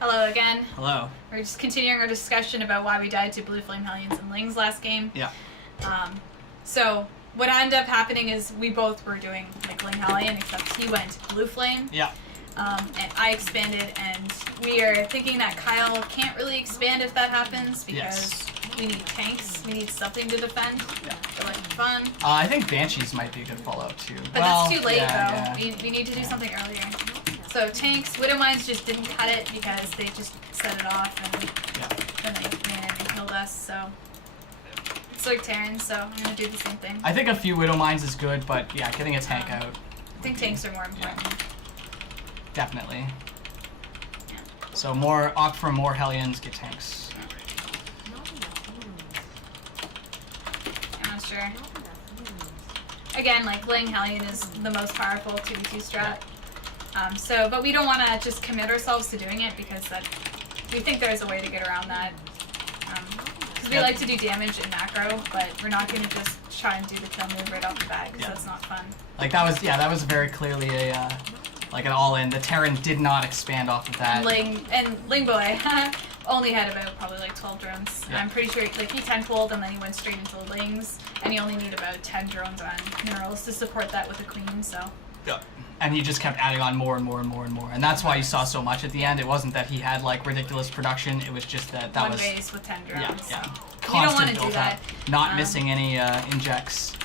Hello again. Hello. We're just continuing our discussion about why we died to Blue Flame Hellions and Lings last game. Yeah. So what ended up happening is we both were doing like Ling Hellion, except he went Blue Flame. Yeah. And I expanded, and we are thinking that Kyle can't really expand if that happens because we need tanks. We need something to defend. Yeah. So like fun. I think Banshees might be a good follow-up too. But well, that's too late though. yeah. We need to do something earlier. So tanks, Widow Mines just didn't cut it because they just set it off and then they ran in and killed us. So it's like Terran, so I'm gonna do the same thing. I think a few Widow Mines is good, but yeah, getting a tank out. I think tanks are more important. Yeah. Definitely. Yeah. So opt for more Hellions, get tanks. I'm not sure. Again, like Ling Hellion is the most powerful 2v2 strat. But we don't want to just commit ourselves to doing it because we think there's a way to get around that. Because we like to do damage in macro, but we're not going to just try and do the kill move right off the bat because that's not fun. Like that was very clearly a like an all-in. The Terran did not expand off of that. Ling Boy only had about probably like 12 drones. Yeah. I'm pretty sure like he 10-fold and then he went straight into the Lings, and he only need about 10 drones on minerals to support that with the Queen. So. Yeah. And he just kept adding on more and more and more and more. And that's why you saw so much at the end. It wasn't that he had like ridiculous production, it was just that One was base with 10 drones. Yeah. We don't want to do build that. Up, not missing any injects.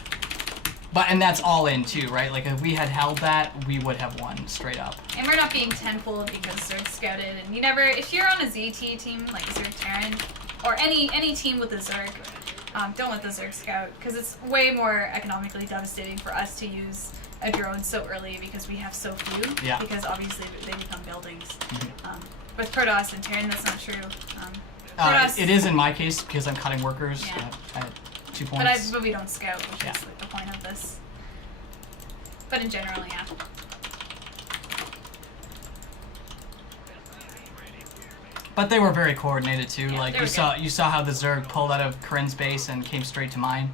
And that's all in too, right? Like if we had held that, we would have won straight up. And we're not being 10-fold because Zerg scouted, and you never, if you're on a ZT team like Zerg Terran, or any team with a Zerg, don't let the Zerg scout, because it's way more economically devastating for us to use a drone so early because we have so few. Yeah. Because obviously they become buildings. Mm-hmm. With Protoss and Terran, that's not true. It is in my case because I'm cutting workers at 2 points. But we don't scout, which is like the point of this. But in general, yeah. But they were very coordinated too. Yeah, like you saw how the Zerg pulled out of Corinne's base and came straight to mine,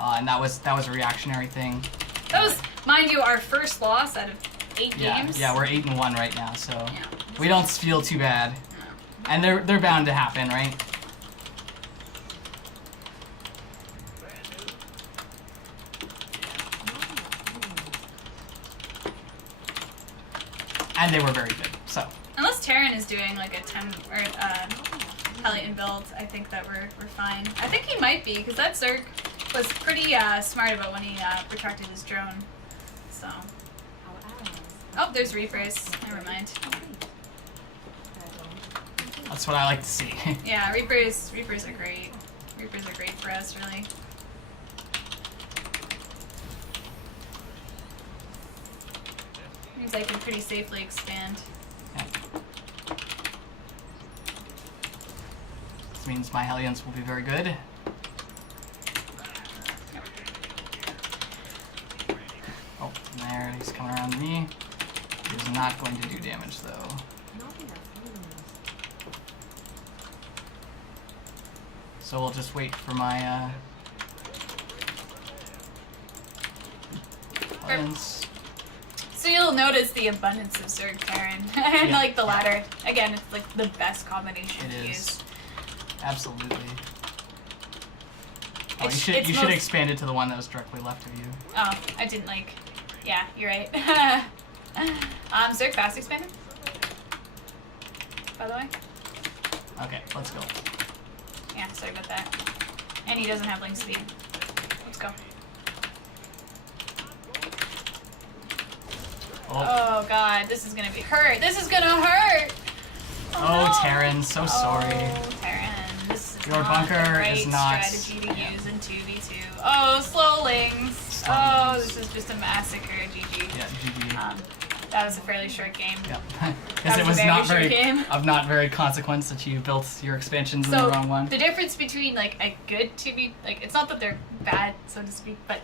and that was a reactionary thing. That was, mind you, our first loss out of 8 games. Yeah, we're 8-1 right now, so we don't feel too bad. No. And they're bound to happen, right? And they were very good, so. Unless Terran is doing like a 10 or Hellion build, I think that we're fine. I think he might be, because that Zerg was pretty smart about when he retracted his drone. So. Oh, there's Reapers. Never mind. That's what I like to see. Yeah, Reapers are great. Reapers are great for us, really. Means I can pretty safely expand. Yeah. This means my Hellions will be very good. Oh, there, he's coming around me. He's not going to do damage though. So we'll just wait for my Hellions. So you'll notice the abundance of Zerg Terran and like the ladder. Again, it's like the best combination to use. Absolutely. Oh, you should expand it to the one that was directly left of you. Oh, I didn't like. Yeah, you're right. Zerg fast expanded. By the way. Okay, let's go. Yeah, sorry about that. And he doesn't have link speed. Let's go. Oh god, this is gonna be hurt. This is gonna hurt. Oh, no. Terran, so sorry. Oh, Terran, this is Your not bunker the right is not strategy to use in 2v2. Oh, slowlings. Oh, this is just a massacre. GG. Yeah, GG. That was a fairly short game. Yep. Because it was not very consequence that you built your expansions in the wrong one. The difference between like a good 2v, like it's not that they're bad, so to speak, but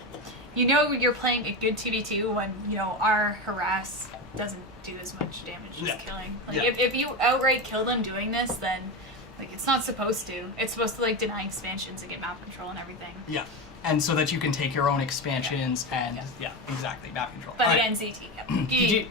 you know you're playing a good 2v2 when, you know, our harass doesn't do as much damage as killing. Like if you outright kill them doing this, then like it's not supposed to. It's supposed to like deny expansions and get map control and everything. Yeah. And so that you can take your own expansions and exactly, map control. But again, ZT. Yep. GG.